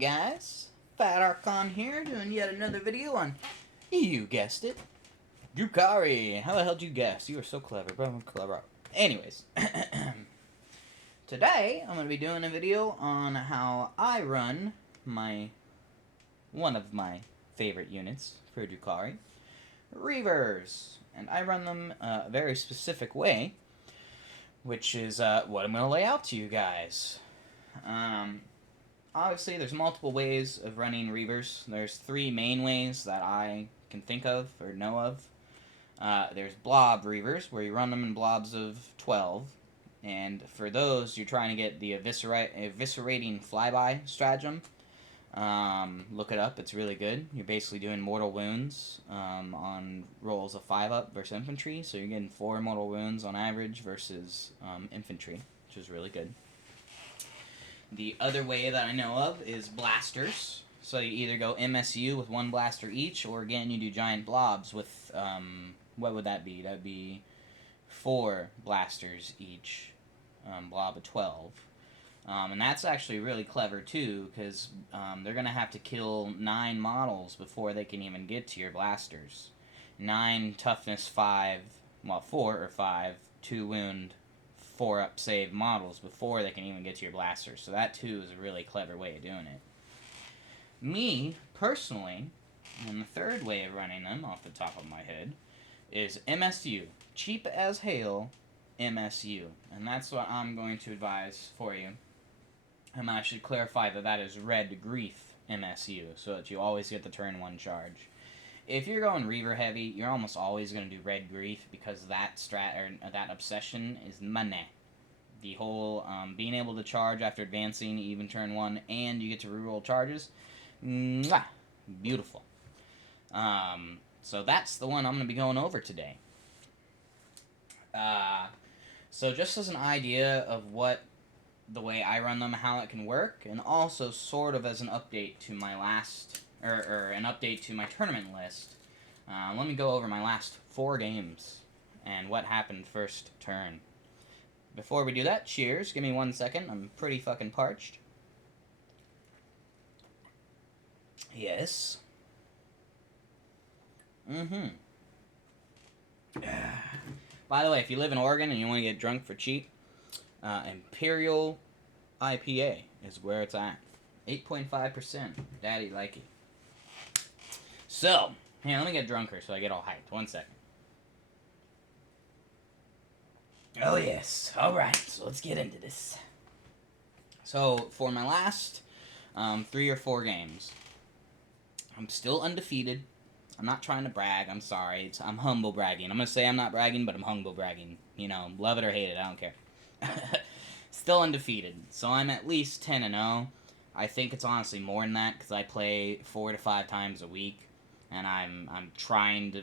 guys? Fat Archon here, doing yet another video on, you guessed it, Drukhari. How the hell did you guess? You are so clever, bro. I'm clever. Anyways, today I'm going to be doing a video on how I run one of my favorite units for Drukhari, Reavers. And I run them a very specific way, which is what I'm going to lay out to you guys. Obviously, there's multiple ways of running Reavers. There's three main ways that I can think of or know of. There's blob Reavers, where you run them in blobs of 12. And for those, you're trying to get the eviscerating flyby stratagem. Look it up, it's really good. You're basically doing mortal wounds on rolls of 5-up versus infantry. So you're getting 4 mortal wounds on average versus infantry, which is really good. The other way that I know of is blasters. So you either go MSU with 1 blaster each, or again you do giant blobs with, what would that be? That would be 4 blasters each, blob of 12. And that's actually really clever too, because they're going to have to kill 9 models before they can even get to your blasters. 9 toughness 5, well 4 or 5, 2 wound, 4-up save models before they can even get to your blasters. So that too is a really clever way of doing it. Me, personally, and the third way of running them off the top of my head is MSU. Cheap as hail MSU. And that's what I'm going to advise for you. And I should clarify that that is red grief MSU, so that you always get the turn 1 charge. If you're going Reaver heavy, you're almost always going to do red grief, because that strat or that obsession is money. The whole being able to charge after advancing even turn 1, and you get to reroll charges, mwah, beautiful. So that's the one I'm going to be going over today. So just as an idea of what the way I run them, how it can work, and also sort of as an update to my last, or an update to my tournament list, let me go over my last 4 games and what happened first turn. Before we do that, cheers. Give me 1 second. I'm pretty fucking parched. Yes. By the way, if you live in Oregon and you want to get drunk for cheap, Imperial IPA is where it's at. 8.5%. Daddy like it. So, here, let me get drunker so I get all hyped. 1 second. Oh yes. Alright, so let's get into this. So, for my last 3 or 4 games, I'm still undefeated. I'm not trying to brag, I'm sorry. I'm humble bragging. I'm going to say I'm not bragging, but I'm humble bragging. You know, love it or hate it, I don't care. Still undefeated. So I'm at least 10-0. I think it's honestly more than that, because I play 4 to 5 times a week. And I'm trying to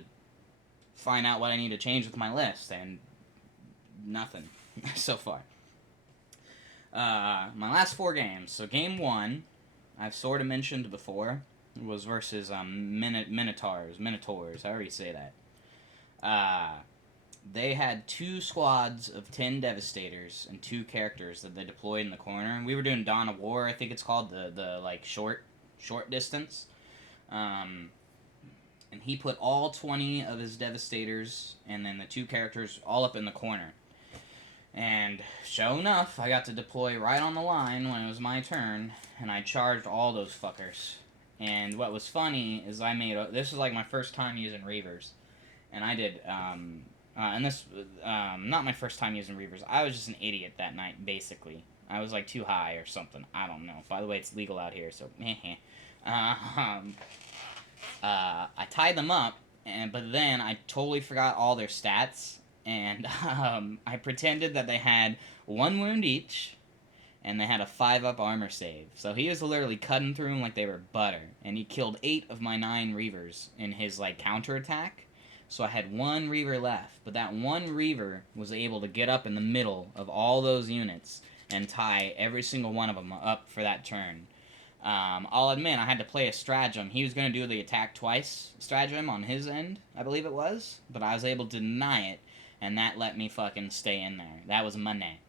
find out what I need to change with my list, and nothing so far. My last 4 games. So game 1, I've sort of mentioned before, was versus Minotaurs, however you say that. They had 2 squads of 10 Devastators and 2 characters that they deployed in the corner. We were doing Dawn of War, I think it's called, the like short distance. And he put all 20 of his Devastators and then the 2 characters all up in the corner. And sure enough, I got to deploy right on the line when it was my turn, and I charged all those fuckers. And what was funny is this was like my first time using Reavers, and I did, and this, not my first time using Reavers. I was just an idiot that night, basically. I was like too high or something. I don't know. By the way, it's legal out here, so I tied them up, but then I totally forgot all their stats, and I pretended that they had 1 wound each, and they had a 5-up armor save. So he was literally cutting through them like they were butter, and he killed 8 of my 9 Reavers in his like counterattack. So I had 1 Reaver left, but that 1 Reaver was able to get up in the middle of all those units and tie every single one of them up for that turn. I'll admit, I had to play a stratagem. He was going to do the attack twice stratagem on his end, I believe it was, but I was able to deny it, and that let me fucking stay in there. That was money.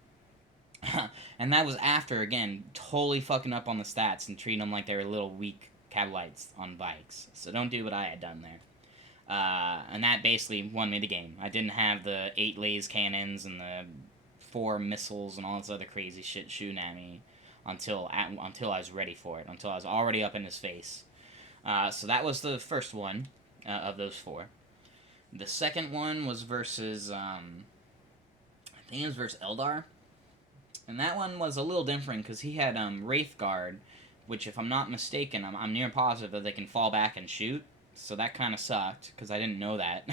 And that was after, again, totally fucking up on the stats and treating them like they were little weak Cabalites on bikes. So don't do what I had done there. And that basically won me the game. I didn't have the 8 laser cannons and the 4 missiles and all this other crazy shit shooting at me until I was ready for it, until I was already up in his face. So that was the first one of those 4. The second one was versus, I think it was versus Eldar. And that one was a little different because he had Wraith Guard, which, if I'm not mistaken, I'm near positive that they can fall back and shoot. So that kind of sucked because I didn't know that.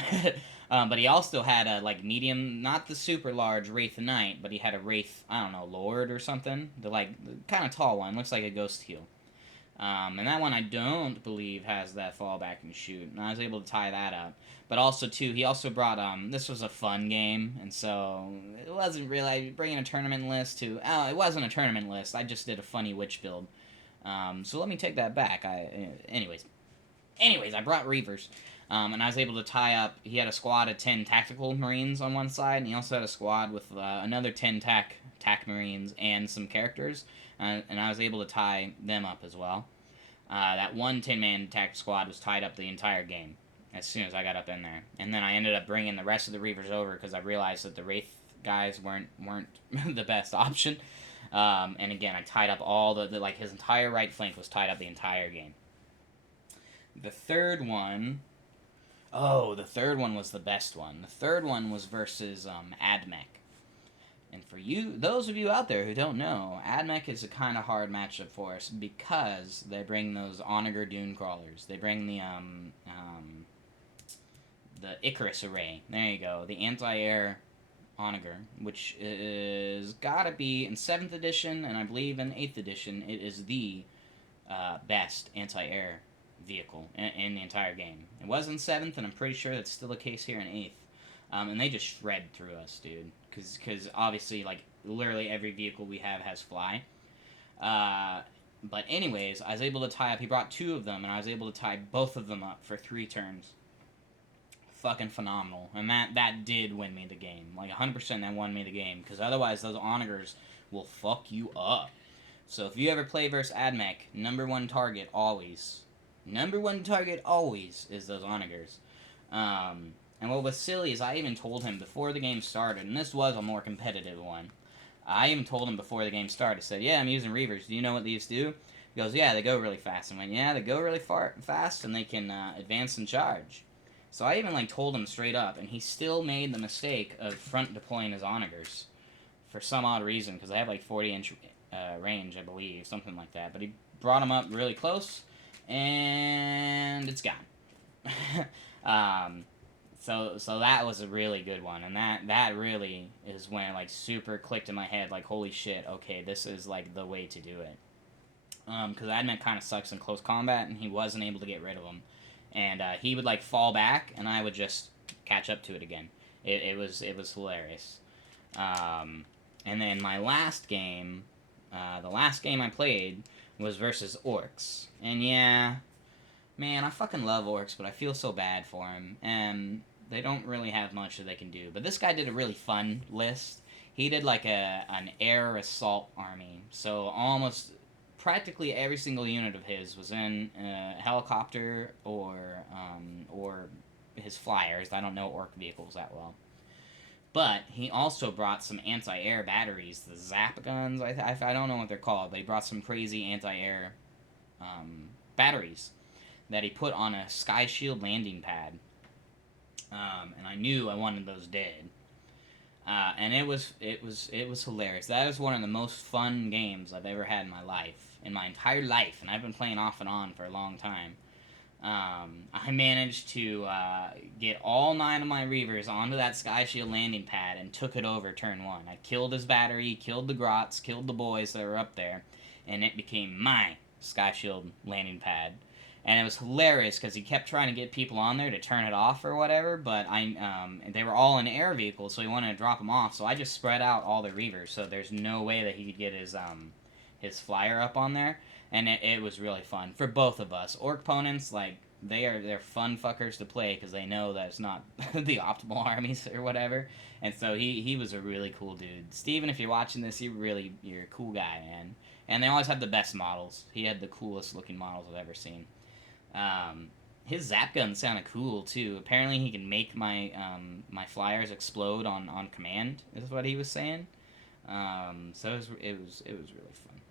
But he also had a medium, not the super large Wraith Knight, but he had a Wraith, I don't know, Lord or something. The kind of tall one, looks like a Ghost Heal. And that one I don't believe has that fall back and shoot, and I was able to tie that up. But also, too, he also brought, this was a fun game, and so it wasn't really bringing a tournament list to, it wasn't a tournament list, I just did a funny witch build. So let me take that back. Anyways, I brought Reavers, and I was able to tie up, he had a squad of 10 tactical marines on one side, and he also had a squad with another 10 tac marines and some characters, and I was able to tie them up as well. That one 10-man attack squad was tied up the entire game as soon as I got up in there. And then I ended up bringing the rest of the Reavers over because I realized that the Wraith guys weren't the best option. And again, I tied up all his entire right flank was tied up the entire game. The third one was the best one. The third one was versus Admech. And for those of you out there who don't know, Admech is a kind of hard matchup for us because they bring those Onager Dune Crawlers. They bring the Icarus Array. There you go. The anti-air Onager, which is gotta be in 7th edition, and I believe in 8th edition, it is the best anti-air vehicle in the entire game. It was in 7th, and I'm pretty sure that's still the case here in 8th. And they just shred through us, dude. Because obviously, literally every vehicle we have has fly. But anyways, I was able to tie up, he brought 2 of them, and I was able to tie both of them up for 3 turns. Fucking phenomenal. And that did win me the game. 100% that won me the game. Because otherwise, those Onagers will fuck you up. So if you ever play versus Admech, number one target always is those Onagers. And what was silly is I even told him before the game started, and this was a more competitive one, I even told him before the game started, I said, yeah, I'm using Reavers, do you know what these do? He goes, yeah, they go really fast. I went, yeah, they go really fast, and they can advance and charge. So I even told him straight up, and he still made the mistake of front deploying his Onagers for some odd reason, because they have 40-inch range, I believe, something like that. But he brought them up really close, and it's gone. So that was a really good one, and that really is when it super clicked in my head, holy shit, okay, this is the way to do it. Because Admech kind of sucks in close combat, and he wasn't able to get rid of them. And he would fall back, and I would just catch up to it again. It was hilarious. And then my last game, the last game I played was versus Orcs. And yeah, man, I fucking love Orcs, but I feel so bad for him. And they don't really have much that they can do. But this guy did a really fun list. He did an air assault army. So almost practically every single unit of his was in a helicopter or his flyers. I don't know Orc vehicles that well. But he also brought some anti-air batteries, the Zap guns. I don't know what they're called, but he brought some crazy anti-air batteries that he put on a Sky Shield landing pad. And I knew I wanted those dead. And it was hilarious. That is one of the most fun games I've ever had in my entire life, and I've been playing off and on for a long time. I managed to get all 9 of my Reavers onto that Sky Shield landing pad and took it over turn 1. I killed his battery, killed the grots, killed the boys that were up there, and it became my Sky Shield landing pad. And it was hilarious because he kept trying to get people on there to turn it off or whatever, but they were all in air vehicles, so he wanted to drop them off. So I just spread out all the Reavers, so there's no way that he could get his flyer up on there. And it was really fun for both of us. Orc opponents, they're fun fuckers to play because they know that it's not the optimal armies or whatever. And so he was a really cool dude. Steven, if you're watching this, you're a cool guy, man. And they always have the best models. He had the coolest looking models I've ever seen. His zap gun sounded cool too. Apparently, he can make my my flyers explode on command. Is what he was saying. So it was really fun.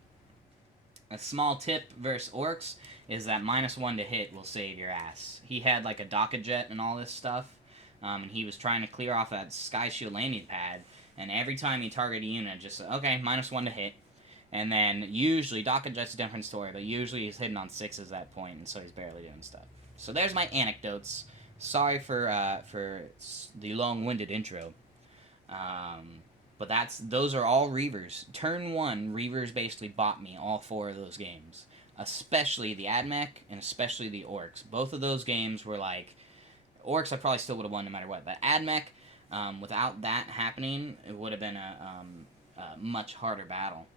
A small tip versus orcs is that -1 to hit will save your ass. He had like a Daka jet and all this stuff, and he was trying to clear off that Sky Shield landing pad. And every time he targeted a unit, just okay, -1 to hit. And then usually Daka jet's a different story, but usually he's hitting on 6s at that point, and so he's barely doing stuff. So there's my anecdotes. Sorry for the long-winded intro. But those are all Reavers. Turn 1, Reavers basically bought me all 4 of those games. Especially the AdMech and especially the Orcs. Both of those games were like... Orcs I probably still would have won no matter what. But AdMech, without that happening, it would have been a much harder battle.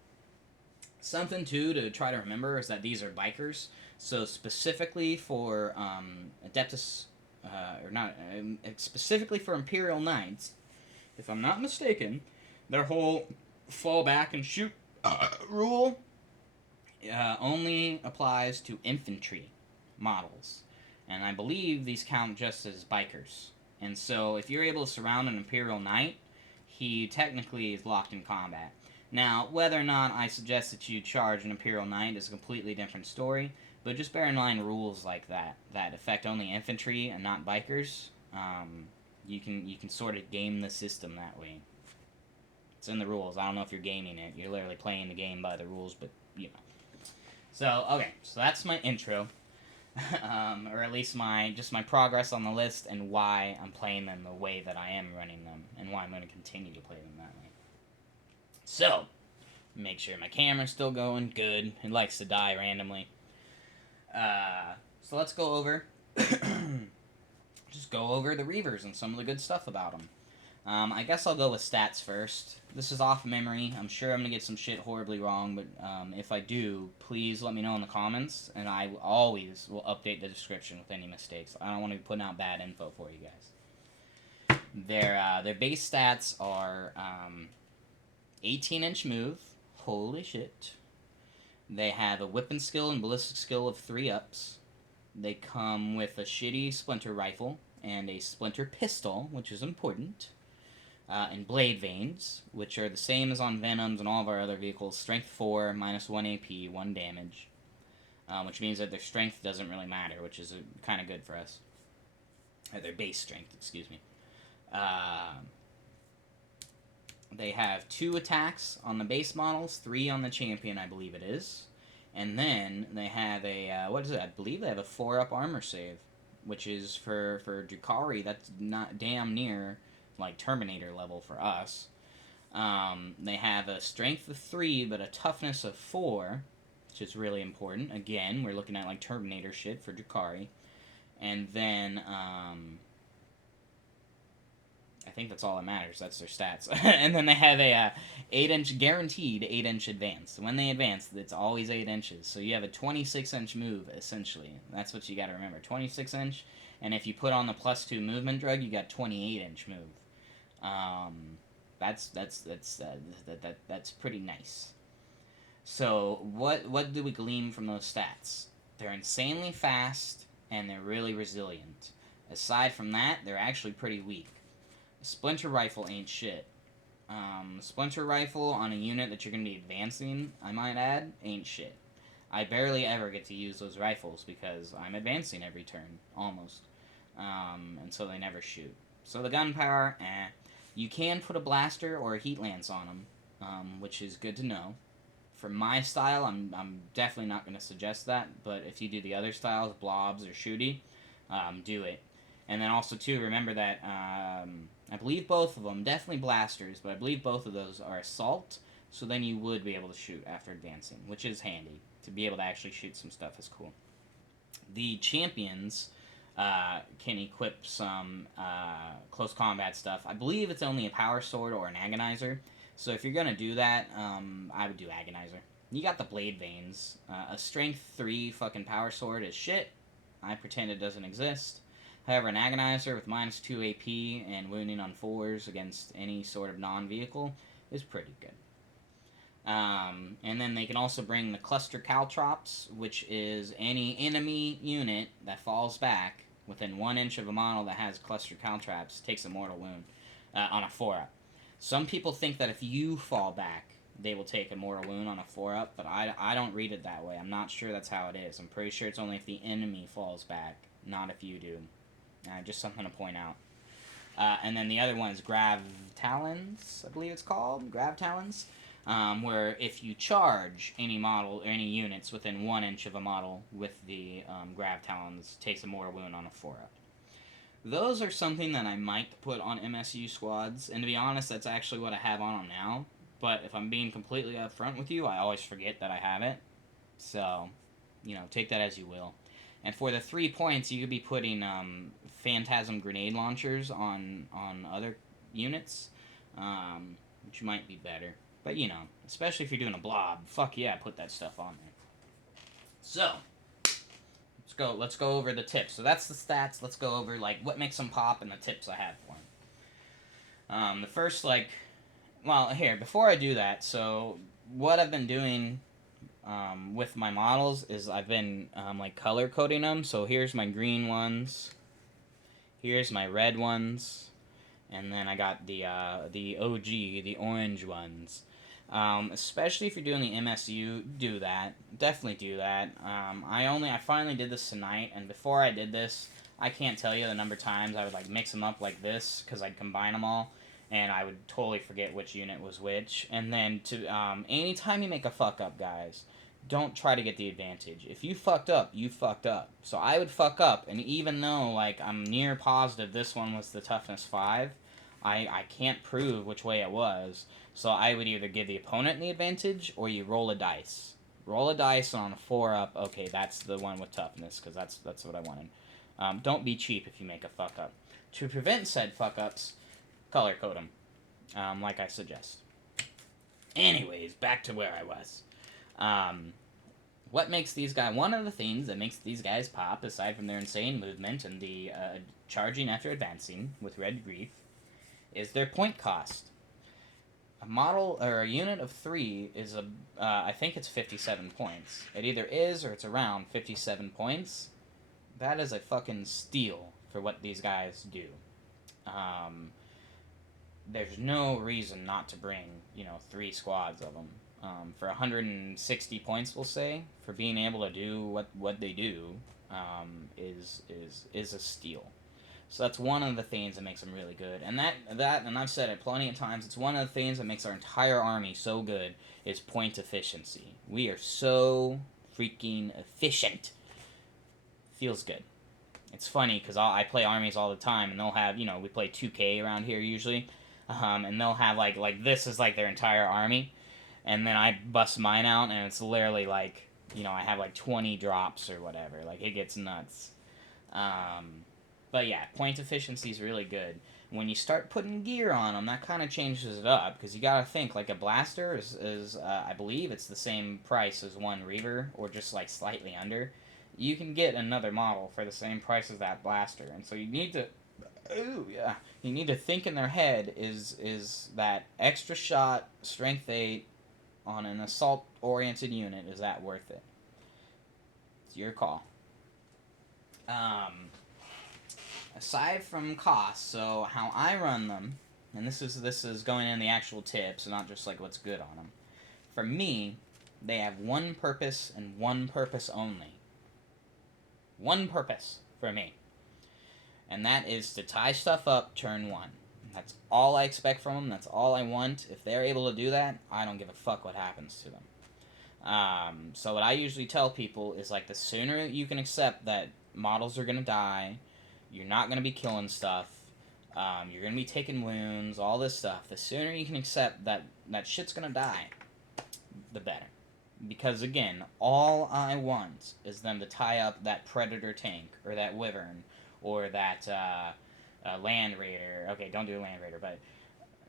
Something, too, to try to remember is that these are bikers. So specifically for Adeptus... specifically for Imperial Knights, if I'm not mistaken... Their whole fall back and shoot rule only applies to infantry models. And I believe these count just as bikers. And so if you're able to surround an Imperial Knight, he technically is locked in combat. Now, whether or not I suggest that you charge an Imperial Knight is a completely different story, but just bear in mind rules like that affect only infantry and not bikers. You can sort of game the system that way. It's in the rules. I don't know if you're gaming it. You're literally playing the game by the rules, but, you know. So, okay. So that's my intro. Or at least my progress on the list and why I'm playing them the way that I am running them. And why I'm going to continue to play them that way. So, make sure my camera's still going. Good. It likes to die randomly. So let's go over... just go over the Reavers and some of the good stuff about them. I guess I'll go with stats first. This is off memory. I'm sure I'm going to get some shit horribly wrong, but if I do, please let me know in the comments, and I always will update the description with any mistakes. I don't want to be putting out bad info for you guys. Their base stats are 18-inch move. Holy shit. They have a weapon skill and ballistic skill of 3-ups. They come with a shitty splinter rifle and a splinter pistol, which is important. And blade veins, which are the same as on Venoms and all of our other vehicles. Strength 4, -1 AP, 1 damage. Which means that their strength doesn't really matter, which is kind of good for us. Or their base strength, excuse me. They have 2 attacks on the base models, 3 on the champion, I believe it is. And then they have a, what is it? I believe they have a 4-up armor save, which is for Drukhari, that's not damn near... like Terminator level for us. They have a strength of 3, but a toughness of 4, which is really important. Again, we're looking at like Terminator shit for Drukhari. And then, I think that's all that matters. That's their stats. And then they have a 8-inch, guaranteed 8-inch advance. When they advance, it's always 8 inches. So you have a 26-inch move, essentially. That's what you gotta remember. 26-inch, and if you put on the +2 movement drug, you got 28-inch move. That's pretty nice. So what do we glean from those stats? They're insanely fast and they're really resilient. Aside from that, they're actually pretty weak. A splinter rifle ain't shit. Splinter rifle on a unit that you're gonna be advancing, I might add, ain't shit. I barely ever get to use those rifles because I'm advancing every turn, almost. And so they never shoot. So the gunpowder, You can put a blaster or a heat lance on them, which is good to know. For my style, I'm definitely not going to suggest that, but if you do the other styles, blobs or shooty, do it. And then also, too, remember that I believe both of them, definitely blasters, but I believe both of those are assault, so then you would be able to shoot after advancing, which is handy. To be able to actually shoot some stuff is cool. The champions can equip some close combat stuff. I believe it's only a power sword or an agonizer. So if you're going to do that, I would do agonizer. You got the blade veins. A strength 3 fucking power sword is shit. I pretend it doesn't exist. However, an Agonizer with -2 AP and wounding on 4s against any sort of non-vehicle is pretty good. And then they can also bring the Cluster Caltrops, which is any enemy unit that falls back within 1 inch of a model that has Cluster Caltrops takes a mortal wound on a 4-up. Some people think that if you fall back, they will take a mortal wound on a 4-up, but I don't read it that way. I'm not sure that's how it is. I'm pretty sure it's only if the enemy falls back, not if you do. Just something to point out. And then the other one is Grav Talons, I believe it's called. Grav Talons. Where if you charge any model or any units within 1 inch of a model with the Grav Talons, takes a mortal wound on a 4-up. Those are something that I might put on MSU squads, and to be honest, that's actually what I have on them now. But if I'm being completely upfront with you, I always forget that I have it. So, take that as you will. And for the 3 points, you could be putting Phantasm grenade launchers on other units, which might be better. But, especially if you're doing a blob, fuck yeah, put that stuff on there. So, let's go over the tips. So that's the stats. Let's go over, what makes them pop and the tips I have for them. The first, here, before I do that, so what I've been doing with my models is I've been, color coding them. So here's my green ones. Here's my red ones. And then I got the OG, the orange ones. Especially if you're doing the MSU, do that. Definitely do that. I finally did this tonight, and before I did this, I can't tell you the number of times I would, mix them up like this, because I'd combine them all, and I would totally forget which unit was which. And then, anytime you make a fuck-up, guys, don't try to get the advantage. If you fucked up, you fucked up. So I would fuck up, and even though, I'm near positive this one was the toughness 5, I can't prove which way it was. So I would either give the opponent the advantage, or you roll a dice. Roll a dice, and on a 4-up, okay, that's the one with toughness, because that's what I wanted. Don't be cheap if you make a fuck-up. To prevent said fuck-ups, color code them, like I suggest. Anyways, back to where I was. What makes these guys... One of the things that makes these guys pop, aside from their insane movement and the charging after advancing with Red Grief, is their point cost. A model, or a unit of 3 is I think it's 57 points. It either is, or it's around 57 points. That is a fucking steal for what these guys do. There's no reason not to bring, 3 squads of them. For 160 points, we'll say, for being able to do what they do, is a steal. So that's one of the things that makes them really good. And that, and I've said it plenty of times, it's one of the things that makes our entire army so good, is point efficiency. We are so freaking efficient. Feels good. It's funny, because I play armies all the time, and they'll have, we play 2K around here usually, and they'll have, like this is, their entire army, and then I bust mine out, and it's literally, I have, 20 drops or whatever. It gets nuts. But yeah, point efficiency is really good. When you start putting gear on them, that kind of changes it up, because you gotta think, a blaster is I believe it's the same price as one Reaver, or just, slightly under. You can get another model for the same price as that blaster, and so you need to think in their head, is that extra shot, strength 8, on an assault-oriented unit, is that worth it? It's your call. Aside from cost, so how I run them, and this is going in the actual tips, and not just what's good on them. For me, they have one purpose and one purpose only. One purpose for me. And that is to tie stuff up turn 1. That's all I expect from them. That's all I want. If they're able to do that, I don't give a fuck what happens to them. So what I usually tell people is, the sooner you can accept that models are going to die, you're not going to be killing stuff, you're going to be taking wounds, all this stuff, the sooner you can accept that shit's going to die, the better. Because, again, all I want is them to tie up that Predator tank, or that Wyvern, or that Land Raider. Okay, don't do a Land Raider, but...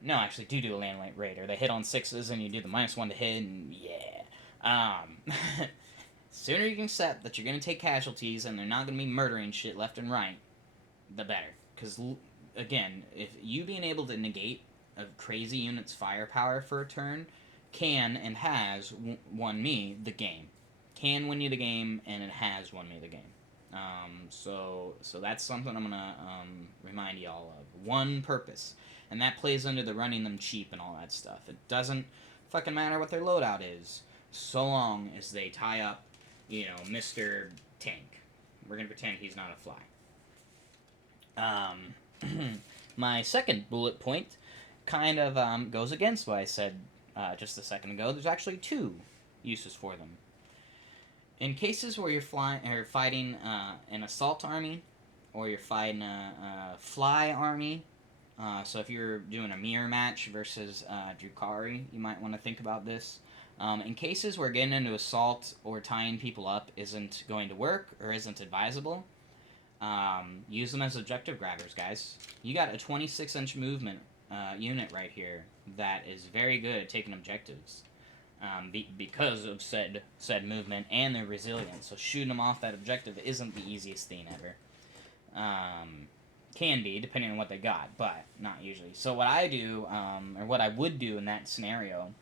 No, actually, do a Land Raider. They hit on 6s, and you do the -1 to hit, and yeah. Sooner you can accept that you're going to take casualties and they're not going to be murdering shit left and right, the better. Because, again, if you being able to negate a crazy unit's firepower for a turn can and has won me the game. Can win you the game, and it has won me the game. So that's something I'm going to remind y'all of. One purpose. And that plays under the running them cheap and all that stuff. It doesn't fucking matter what their loadout is, so long as they tie up, you know, Mr. Tank. We're going to pretend he's not a fly. My second bullet point kind of goes against what I said just a second ago. There's actually two uses for them. In cases where you're fighting an assault army, or you're fighting a fly army, so if you're doing a mirror match versus Drukhari, you might want to think about this. In cases where getting into assault or tying people up isn't going to work or isn't advisable, use them as objective grabbers, guys. You got a 26-inch movement unit right here that is very good at taking objectives. Because of said movement and their resilience. So shooting them off that objective isn't the easiest thing ever. Can be, depending on what they got, but not usually. So what I do, or what I would do in that scenario,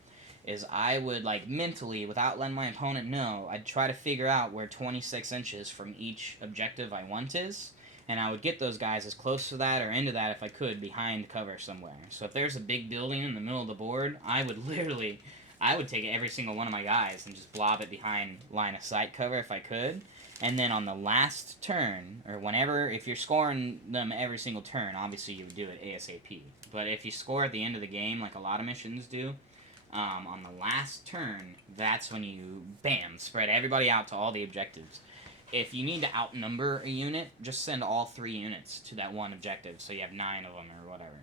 is I would, like, mentally, without letting my opponent know, I'd try to figure out where 26 inches from each objective I want is, and I would get those guys as close to that or into that if I could, behind cover somewhere. So if there's a big building in the middle of the board, I would take every single one of my guys and just blob it behind line of sight cover if I could. And then on the last turn, or whenever, if you're scoring them every single turn, obviously you would do it ASAP. But if you score at the end of the game, like a lot of missions do, on the last turn, that's when you, bam, spread everybody out to all the objectives. If you need to outnumber a unit, just send all 3 units to that one objective, so you have 9 of them or whatever.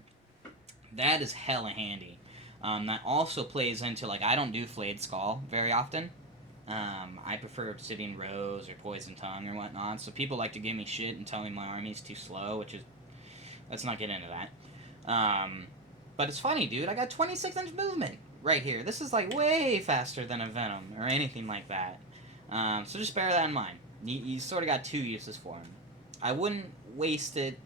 That is hella handy. That also plays into, like, I don't do Flayed Skull very often. I prefer Obsidian Rose or Poison Tongue or whatnot, so people like to give me shit and tell me my army's too slow, which is... Let's not get into that. But it's funny, dude. I got 26-inch movement right here. This is, like, way faster than a Venom or anything like that. So just bear that in mind. You sort of got 2 uses for him. I wouldn't waste it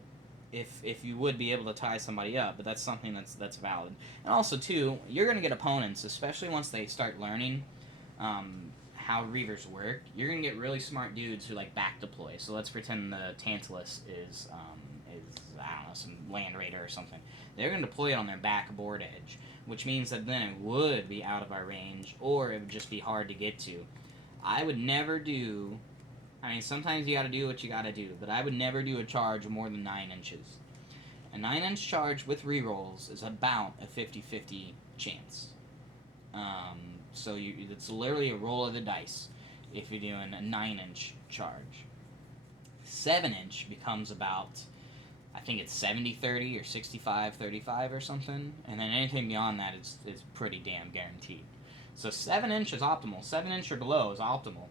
if you would be able to tie somebody up, but that's something that's valid. And also, too, you're going to get opponents, especially once they start learning how Reavers work. You're going to get really smart dudes who, like, back deploy. So let's pretend the Tantalus is I don't know, some land raider or something. They're going to deploy it on their back board edge, which means that then it would be out of our range, or it would just be hard to get to. I would never do... I mean, sometimes you gotta do what you gotta do, but I would never do a charge of more than 9 inches. A 9-inch charge with rerolls is about a 50-50 chance. So it's literally a roll of the dice if you're doing a 9-inch charge. 7-inch becomes about, I think it's 70-30 or 65-35 or something, and then anything beyond that is pretty damn guaranteed. So 7-inch is optimal. 7-inch or below is optimal.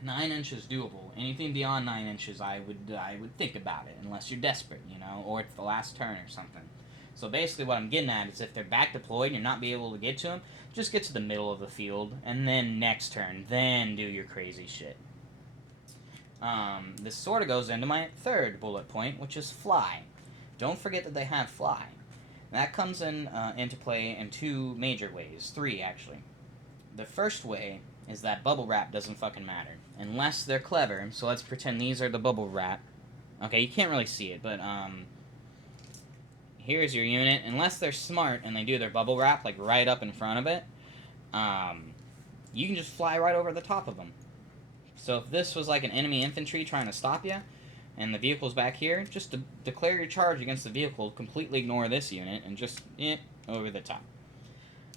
9 inches doable. Anything beyond 9 inches, I would think about it, unless you're desperate, you know, or it's the last turn or something. So basically what I'm getting at is if they're back deployed and you're not be able to get to them, just get to the middle of the field, and then next turn, then do your crazy shit. This sort of goes into my third bullet point, which is fly. Don't forget that they have fly. That comes into play in 2 major ways. 3, actually. The first way is that bubble wrap doesn't fucking matter. Unless they're clever, so let's pretend these are the bubble wrap. Okay, you can't really see it, but, here's your unit. Unless they're smart and they do their bubble wrap, like, right up in front of it, you can just fly right over the top of them. So if this was like an enemy infantry trying to stop you, and the vehicle's back here, just declare your charge against the vehicle, completely ignore this unit, and just, over the top.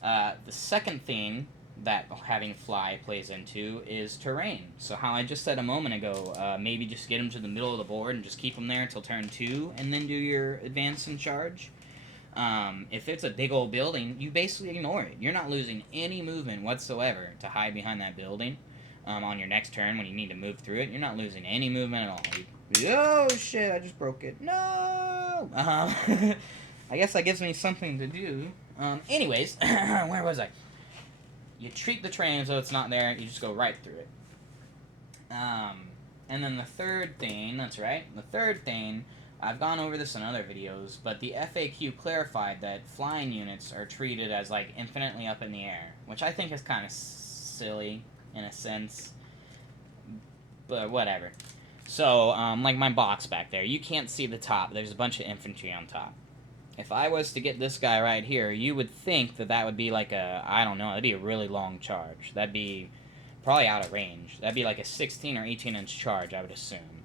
The second thing that having fly plays into is terrain. So how I just said a moment ago, maybe just get them to the middle of the board and just keep them there until turn 2, and then do your advance and charge. If it's a big old building, you basically ignore it. You're not losing any movement whatsoever to hide behind that building on your next turn when you need to move through it. You're not losing any movement at all. Oh shit, I just broke it. No! I guess that gives me something to do. Anyways, where was I? You treat the terrain as though it's not there, you just go right through it. And then the third thing, that's right, the third thing, I've gone over this in other videos, but the FAQ clarified that flying units are treated as, like, infinitely up in the air, which I think is kind of silly, in a sense, but whatever. So, like my box back there, you can't see the top. There's a bunch of infantry on top. If I was to get this guy right here, you would think that that would be like a, I don't know, that'd be a really long charge. That'd be probably out of range. That'd be like a 16 or 18-inch charge, I would assume.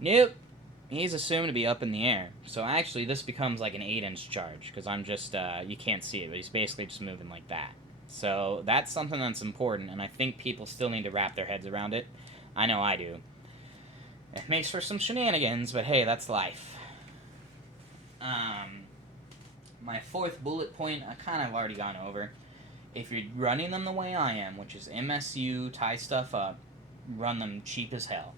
Nope. He's assumed to be up in the air. So actually, this becomes like an 8-inch charge, because I'm just, you can't see it, but he's basically just moving like that. So that's something that's important, and I think people still need to wrap their heads around it. I know I do. It makes for some shenanigans, but hey, that's life. My fourth bullet point, I kind of already gone over. If you're running them the way I am, which is MSU, tie stuff up, run them cheap as hell.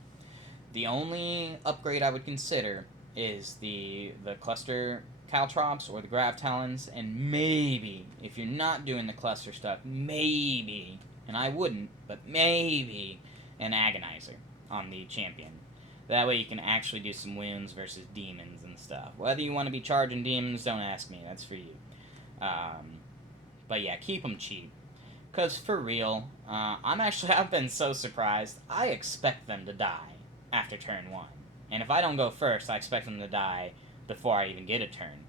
The only upgrade I would consider is the cluster caltrops or the grav talons, and maybe, if you're not doing the cluster stuff, maybe, and I wouldn't, but maybe, an agonizer on the champion. That way you can actually do some wounds versus demons and stuff. Whether you want to be charging demons, don't ask me. That's for you. But yeah, keep them cheap. Because for real, I've been so surprised. I expect them to die after turn 1. And if I don't go first, I expect them to die before I even get a turn.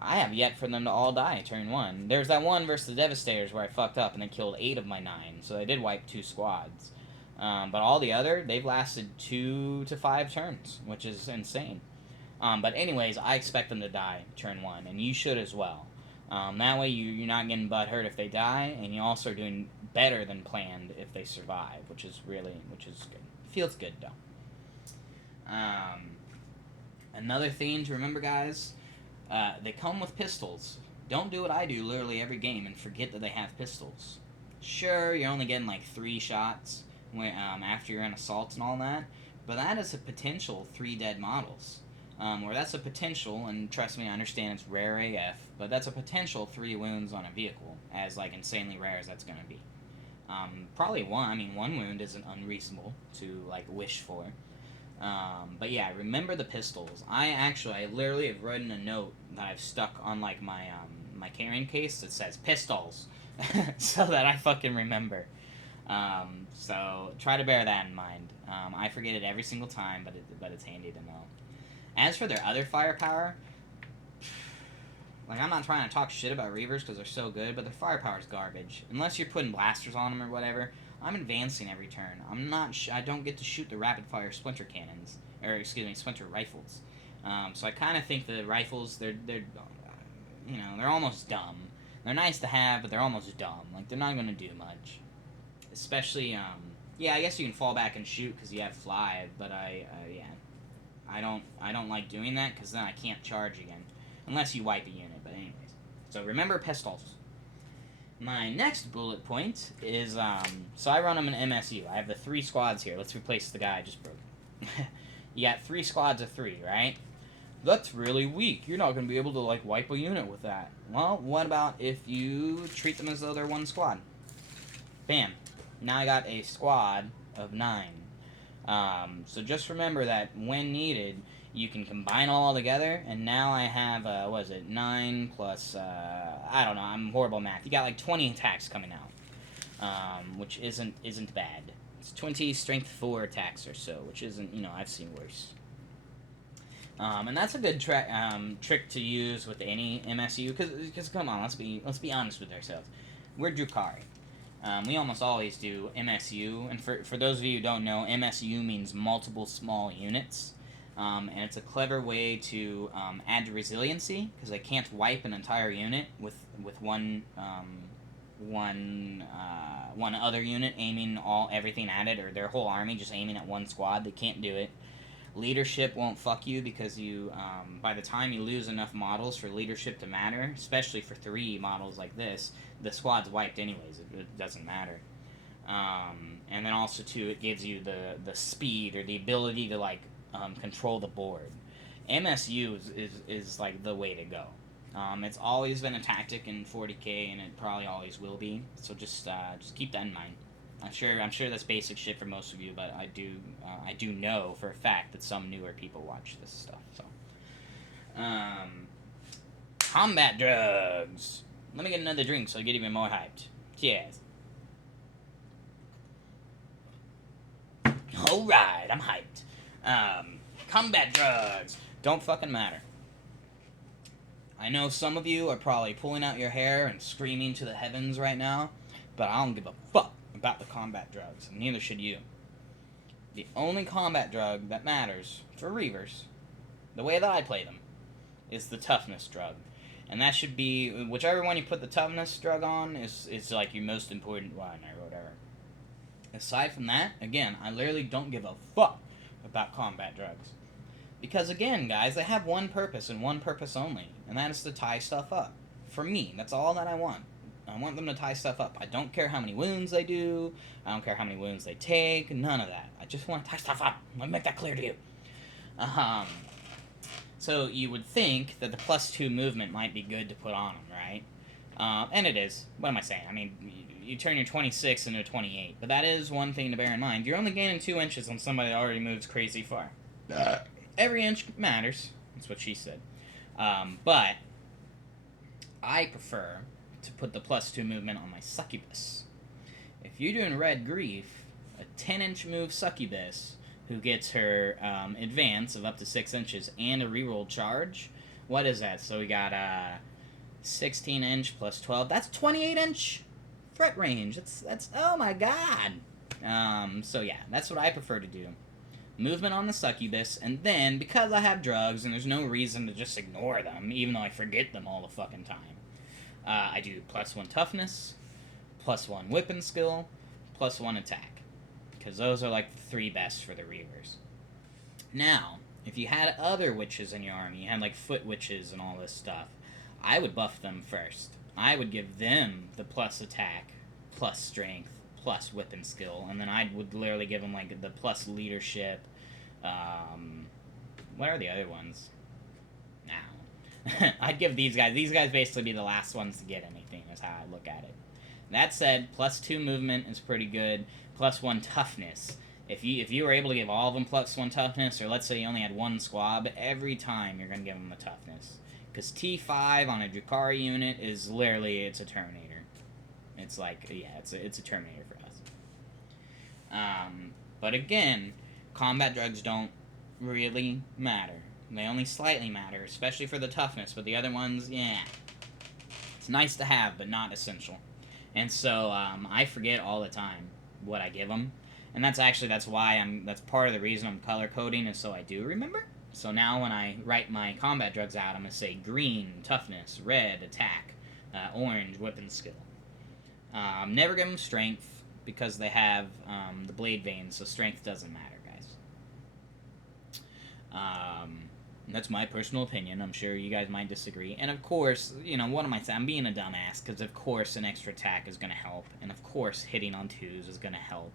I have yet for them to all die turn 1. There's that one versus the Devastators where I fucked up and they killed 8 of my 9. So I did wipe 2 squads. But all the other, they've lasted 2 to 5 turns, which is insane. But anyways, I expect them to die turn 1, and you should as well. That way you're not getting butthurt if they die, and you also are doing better than planned if they survive, which is good. Feels good, though. Another thing to remember, guys, they come with pistols. Don't do what I do literally every game and forget that they have pistols. Sure, you're only getting like 3 shots after you're in assaults and all that, but that is a potential 3 dead models. Or that's a potential, and trust me, I understand it's rare AF, but that's a potential 3 wounds on a vehicle, as like insanely rare as that's going to be. Probably 1 wound isn't unreasonable to like wish for. But yeah, remember the pistols. I literally have written a note that I've stuck on like my carrying case that says pistols, so that I fucking remember. So try to bear that in mind. I forget it every single time, but it's handy to know. As for their other firepower, like, I'm not trying to talk shit about Reavers because they're so good, but their firepower is garbage. Unless you're putting blasters on them or whatever, I'm advancing every turn. I don't get to shoot the rapid-fire splinter cannons, or excuse me, splinter rifles. So I kind of think the rifles, they're almost dumb. They're nice to have, but they're almost dumb. Like, they're not going to do much. Especially, yeah, I guess you can fall back and shoot because you have fly, but I don't like doing that because then I can't charge again. Unless you wipe a unit, but anyways. So remember pistols. My next bullet point is, so I run them in MSU. I have the 3 squads here. Let's replace the guy I just broke. You got 3 squads of 3, right? That's really weak. You're not going to be able to, like, wipe a unit with that. Well, what about if you treat them as though they're 1 squad? Bam. Now I got a squad of 9. So just remember that when needed, you can combine all together, and now I have, 9 plus, I don't know, I'm horrible at math. You got like 20 attacks coming out, which isn't bad. It's 20 strength 4 attacks or so, which isn't, I've seen worse. And that's a good trick to use with any MSU, because come on, let's be honest with ourselves. We're Drukhari. We almost always do MSU, and for those of you who don't know, MSU means multiple small units, and it's a clever way to add to resiliency, because they can't wipe an entire unit with one other unit aiming everything at it, or their whole army just aiming at one squad. They can't do it. Leadership won't fuck you because you, by the time you lose enough models for leadership to matter, especially for 3 models like this, the squad's wiped anyways. It doesn't matter. And then also, too, it gives you the speed or the ability to, like, control the board. MSU is like, the way to go. It's always been a tactic in 40k, and it probably always will be. So just keep that in mind. I'm sure that's basic shit for most of you, but I do know for a fact that some newer people watch this stuff. So, combat drugs. Let me get another drink so I get even more hyped. Cheers. All right, I'm hyped. Combat drugs don't fucking matter. I know some of you are probably pulling out your hair and screaming to the heavens right now, but I don't give a fuck about the combat drugs, and neither should you. The only combat drug that matters for Reavers, the way that I play them, is the toughness drug. And that should be, whichever one you put the toughness drug on is like your most important one or whatever. Aside from that, again, I literally don't give a fuck about combat drugs. Because again, guys, they have one purpose and one purpose only, and that is to tie stuff up. For me, that's all that I want. I want them to tie stuff up. I don't care how many wounds they do. I don't care how many wounds they take. None of that. I just want to tie stuff up. Let me make that clear to you. So you would think that the +2 movement might be good to put on them, right? And it is. What am I saying? I mean, you turn your 26 into a 28. But that is one thing to bear in mind. You're only gaining 2 inches on somebody that already moves crazy far. Every inch matters. That's what she said. But I prefer to put the +2 movement on my succubus. If you're doing Red Grief, a 10-inch move succubus who gets her advance of up to 6 inches and a reroll charge, what is that? So we got 16-inch plus 12. That's 28-inch threat range. That's oh my god. So yeah, that's what I prefer to do. Movement on the succubus, and then, because I have drugs, and there's no reason to just ignore them, even though I forget them all the fucking time, I do +1 toughness, +1 whipping skill, +1 attack. Because those are like the 3 best for the Reavers. Now, if you had other witches in your army, you had like foot witches and all this stuff, I would buff them first. I would give them the plus attack, plus strength, plus whipping skill, and then I would literally give them like the plus leadership. What are the other ones? Now, I'd give these guys basically be the last ones to get anything. That's how I look at it. That said, +2 movement is pretty good. +1 toughness. If you were able to give all of them +1 toughness, or let's say you only had one squab, every time you're gonna give them the toughness. Because T5 on a Drukhari unit is literally, it's a Terminator. It's like, yeah, it's a Terminator for us. But again, combat drugs don't really matter. They only slightly matter, especially for the toughness, but the other ones, yeah. It's nice to have, but not essential. And so, I forget all the time what I give them. And that's part of the reason I'm color coding, is so I do remember. So now when I write my combat drugs out, I'm going to say green, toughness, red, attack, orange, whipping skill. Never give them strength, because they have the blade veins, so strength doesn't matter, guys. That's my personal opinion. I'm sure you guys might disagree. And of course, what am I saying? I'm being a dumbass, because of course an extra attack is going to help, and of course hitting on 2s is going to help.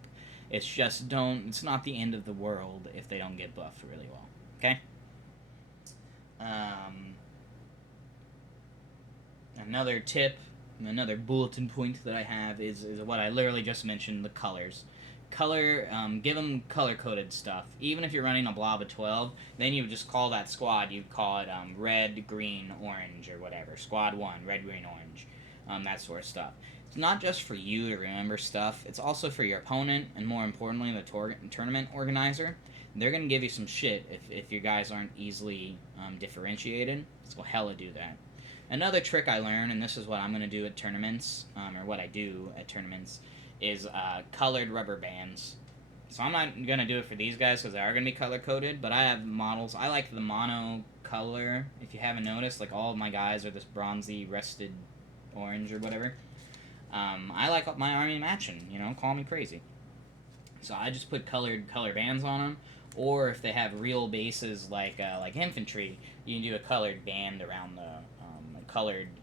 It's just it's not the end of the world if they don't get buffed really well. Okay? Another tip, another bulletin point that I have is what I literally just mentioned, the colors. Give them color-coded stuff. Even if you're running a blob of 12, then you would just call that squad, you'd call it red, green, orange, or whatever. Squad 1, red, green, orange. That sort of stuff. It's not just for you to remember stuff, it's also for your opponent, and more importantly, the tournament organizer. They're going to give you some shit if your guys aren't easily differentiated. So hella do that. Another trick I learned, and this is what I'm going to do at tournaments, or what I do at tournaments, is colored rubber bands. So I'm not going to do it for these guys because they are going to be color-coded, but I have models. I like the mono color. If you haven't noticed, like all of my guys are this bronzy, rested orange or whatever. I like my army matching, call me crazy. So I just put colored bands on them, or if they have real bases like infantry, you can do a colored band around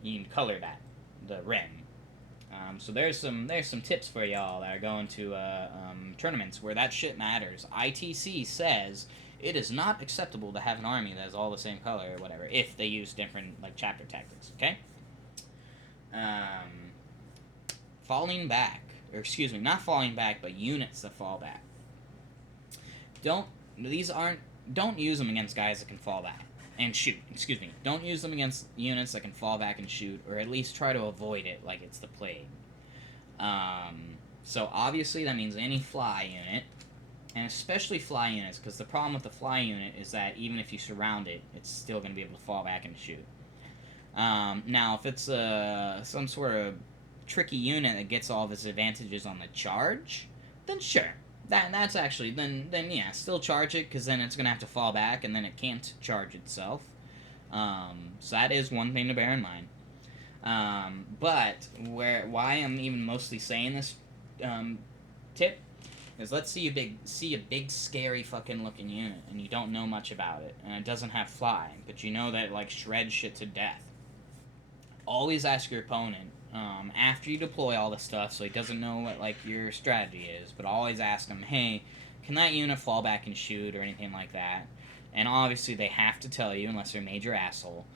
you can color that, the rim. So there's some tips for y'all that are going to tournaments where that shit matters. ITC says it is not acceptable to have an army that is all the same color or whatever if they use different chapter tactics. Okay. Falling back. or excuse me, not falling back, but units that fall back. Don't use them against guys that can fall back and shoot. Excuse me. Don't use them against units that can fall back and shoot, or at least try to avoid it like it's the plague. So obviously that means any fly unit, and especially fly units, because the problem with the fly unit is that even if you surround it, it's still going to be able to fall back and shoot. Now, if it's some sort of tricky unit that gets all of its advantages on the charge, then sure. That's actually, then yeah, still charge it, because then it's going to have to fall back, and then it can't charge itself. So that is one thing to bear in mind. But why I'm even mostly saying this tip is, let's see a big scary fucking looking unit, and you don't know much about it, and it doesn't have fly, but you know that it like shreds shit to death. Always ask your opponent, after you deploy all the stuff, so he doesn't know what like your strategy is, but always ask him, hey, can that unit fall back and shoot or anything like that? And obviously they have to tell you, unless they're a major asshole,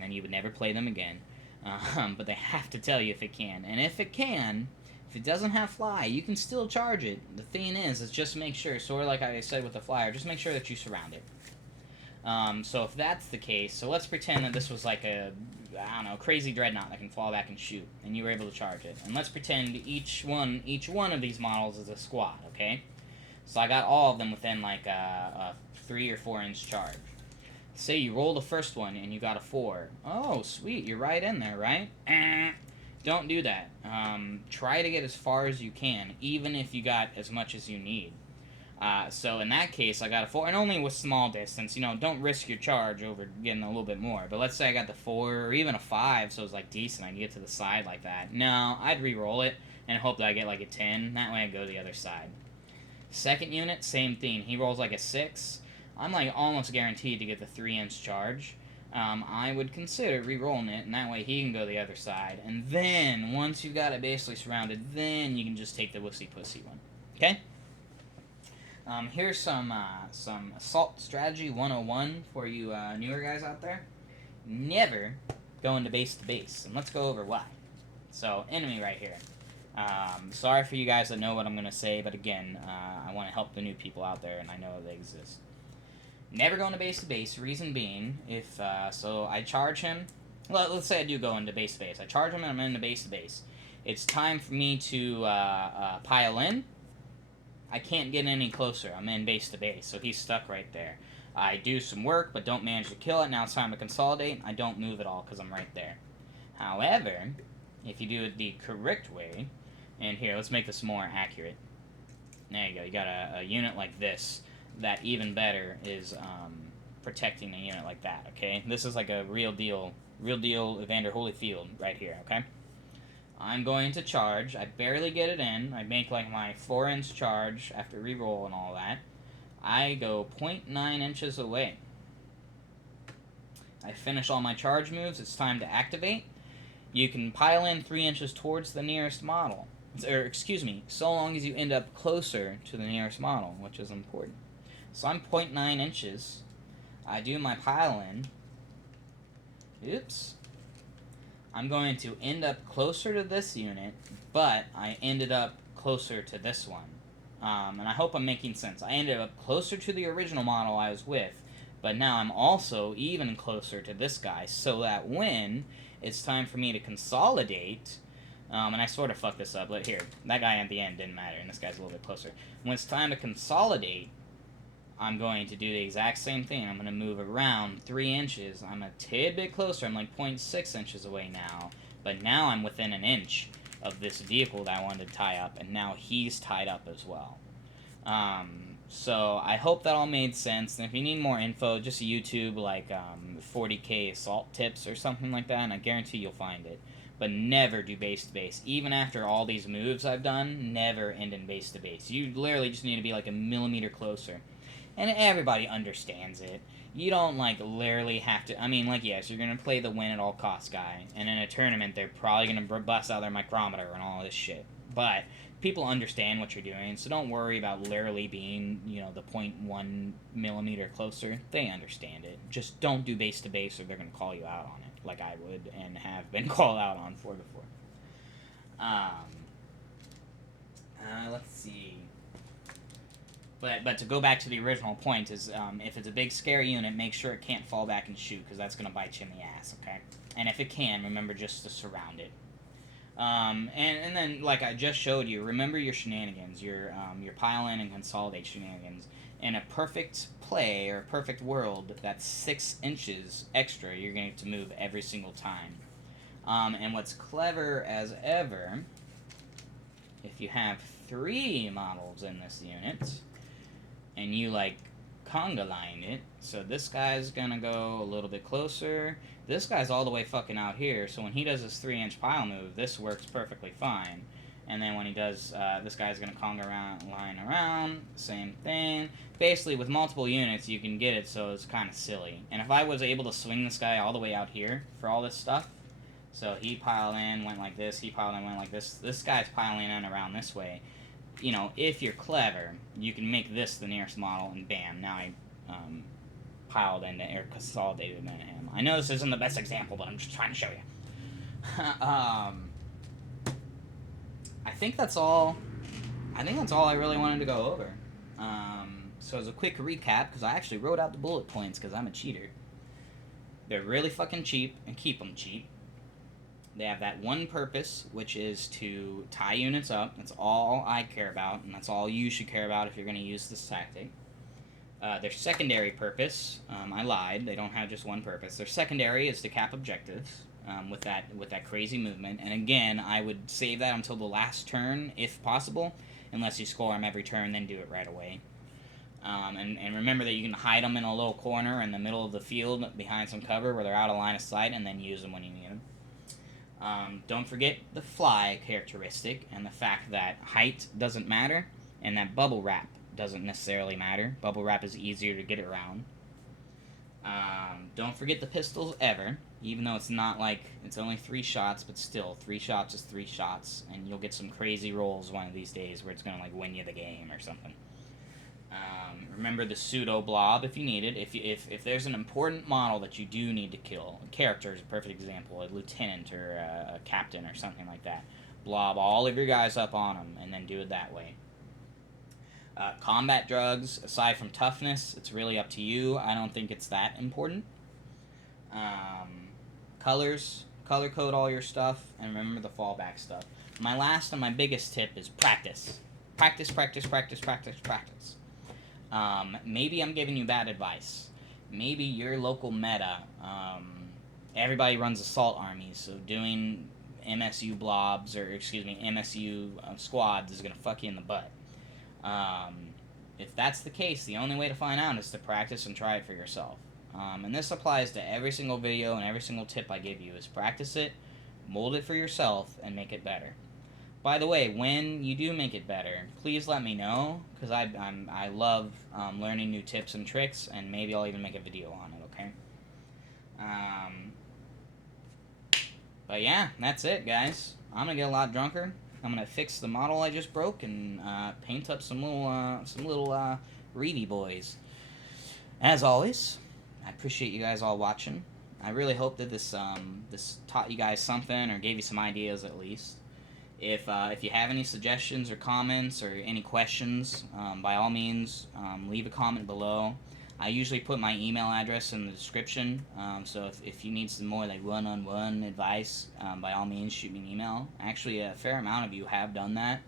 then you would never play them again. But they have to tell you if it can. And if it can, if it doesn't have fly, you can still charge it. The thing is just make sure, sort of like I said with the flyer, just make sure that you surround it. So if that's the case, so let's pretend that this was like a, I don't know, crazy dreadnought that can fall back and shoot, and you were able to charge it. And let's pretend each one of these models is a squad, okay? So I got all of them within like a 3 or 4 inch charge. Say you roll the first one and you got a 4. Oh, sweet, you're right in there, right? Don't do that. Try to get as far as you can, even if you got as much as you need. So in that case, I got a 4, and only with small distance. You know, don't risk your charge over getting a little bit more. But let's say I got the 4 or even a 5, so it's like decent. I can get to the side like that. No, I'd re-roll it and hope that I get like a 10. That way I go to the other side. Second unit, same thing. He rolls like a 6. I'm like almost guaranteed to get the 3 inch charge. I would consider re-rolling it, and that way he can go the other side. And then, once you've got it basically surrounded, then you can just take the wussy-pussy one. Okay? Here's some Assault Strategy 101 for you newer guys out there. Never go into base to base, and let's go over why. So, enemy right here. Sorry for you guys that know what I'm going to say, but again, I want to help the new people out there, and I know they exist. Never go into base to base, reason being, if, so I charge him, well, let's say I do go into base to base. I charge him and I'm into base to base. It's time for me to pile in. I can't get any closer. I'm in base to base, so he's stuck right there. I do some work, but don't manage to kill it. Now it's time to consolidate. I don't move at all because I'm right there. However, if you do it the correct way, and here, let's make this more accurate. There you go. You got a unit like this. That even better is protecting a unit like that, okay? This is like a real deal Evander Holyfield right here, okay? I'm going to charge. I barely get it in. I make like my 4 inch charge after reroll and all that. I go 0.9 inches away. I finish all my charge moves. It's time to activate. You can pile in 3 inches towards the nearest model. Or, excuse me, so long as you end up closer to the nearest model, which is important. So I'm 0.9 inches. I do my pile in. Oops. I'm going to end up closer to this unit, but I ended up closer to this one. And I hope I'm making sense. I ended up closer to the original model I was with, but now I'm also even closer to this guy, so that when it's time for me to consolidate, and I sort of fucked this up, but here, that guy at the end didn't matter, and this guy's a little bit closer. When it's time to consolidate, I'm going to do the exact same thing. I'm going to move around 3 inches. I'm a tidbit closer. I'm like 0.6 inches away now. But now I'm within an inch of this vehicle that I wanted to tie up. And now he's tied up as well. So I hope that all made sense. And if you need more info, just YouTube like 40K assault tips or something like that. And I guarantee you'll find it. But never do base to base. Even after all these moves I've done, never end in base to base. You literally just need to be like a millimeter closer. And everybody understands it. You don't, like, literally have to... I mean, like, yes, you're going to play the win-at-all-costs guy. And in a tournament, they're probably going to bust out their micrometer and all this shit. But people understand what you're doing, so don't worry about literally being, you know, the 0.1 millimeter closer. They understand it. Just don't do base-to-base or they're going to call you out on it, like I would and have been called out on for before. Let's see. But to go back to the original point is, if it's a big scary unit, make sure it can't fall back and shoot, because that's going to bite you in the ass, okay? And if it can, remember just to surround it. And then, like I just showed you, remember your shenanigans, your pile in and consolidate shenanigans. In a perfect play, or a perfect world, that's 6 inches extra you're going to move every single time. And what's clever as ever, if you have 3 models in this unit, and you, like, conga line it, so this guy's gonna go a little bit closer, this guy's all the way fucking out here, so when he does his 3-inch pile move, this works perfectly fine. And then when he does, this guy's gonna conga line around, same thing. Basically, with multiple units, you can get it so it's kind of silly. And if I was able to swing this guy all the way out here for all this stuff, so he piled in, went like this, he piled in, went like this guy's piling in around this way. You know, if you're clever, you can make this the nearest model, and bam, now I piled into, or consolidated into him. I know this isn't the best example, but I'm just trying to show you. I think that's all. I think that's all I really wanted to go over. So as a quick recap, because I actually wrote out the bullet points because I'm a cheater. They're really fucking cheap, and keep them cheap. They have that one purpose, which is to tie units up. That's all I care about, and that's all you should care about if you're going to use this tactic. Their secondary purpose, I lied, they don't have just one purpose. Their secondary is to cap objectives with that crazy movement, and again, I would save that until the last turn, if possible, unless you score them every turn, then do it right away. And remember that you can hide them in a little corner in the middle of the field behind some cover where they're out of line of sight, and then use them when you need them. Don't forget the fly characteristic and the fact that height doesn't matter, and that bubble wrap doesn't necessarily matter. Bubble wrap is easier to get around. Don't forget the pistols ever, even though it's not like, it's only 3 shots, but still, 3 shots is 3 shots, and you'll get some crazy rolls one of these days where it's gonna, like, win you the game or something. Remember the pseudo blob if you need it. If there's an important model that you do need to kill, a character is a perfect example, a lieutenant or a captain or something like that. Blob all of your guys up on them and then do it that way. Combat drugs, aside from toughness, it's really up to you. I don't think it's that important. Colors, color code all your stuff, and remember the fallback stuff. My last and my biggest tip is practice. Practice, practice, practice, practice, practice. Maybe I'm giving you bad advice. Maybe your local meta, everybody runs assault armies, so doing MSU blobs, or excuse me, MSU squads is going to fuck you in the butt. If that's the case, the only way to find out is to practice and try it for yourself. And this applies to every single video and every single tip I give you, is practice it, mold it for yourself, and make it better. By the way, when you do make it better, please let me know, because I love learning new tips and tricks, and maybe I'll even make a video on it, okay? But yeah, that's it, guys. I'm gonna get a lot drunker. I'm gonna fix the model I just broke and paint up some little Reavy boys. As always, I appreciate you guys all watching. I really hope that this taught you guys something, or gave you some ideas at least. If you have any suggestions or comments or any questions, by all means, leave a comment below. I usually put my email address in the description, so if you need some more like one-on-one advice, by all means shoot me an email. Actually, a fair amount of you have done that,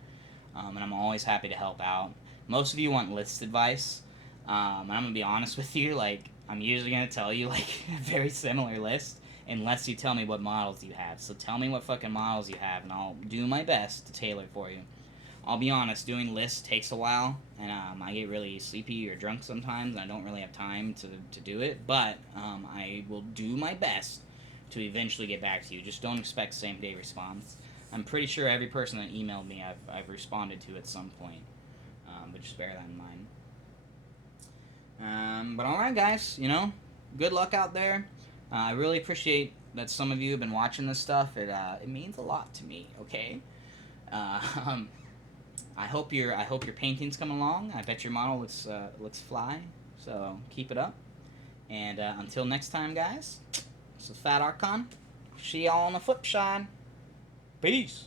and I'm always happy to help out. Most of you want list advice, and I'm going to be honest with you, like, I'm usually going to tell you like a very similar list, unless you tell me what models you have. So tell me what fucking models you have, and I'll do my best to tailor for you. I'll be honest, doing lists takes a while, and I get really sleepy or drunk sometimes, and I don't really have time to do it, but I will do my best to eventually get back to you. Just don't expect same-day response. I'm pretty sure every person that emailed me I've responded to at some point, but just bear that in mind. But alright guys, you know, good luck out there. I really appreciate that some of you have been watching this stuff. It means a lot to me, okay? I hope your painting's coming along. I bet your model looks fly. So keep it up. And until next time, guys. This is Fat Archon. See y'all on the flip side. Peace.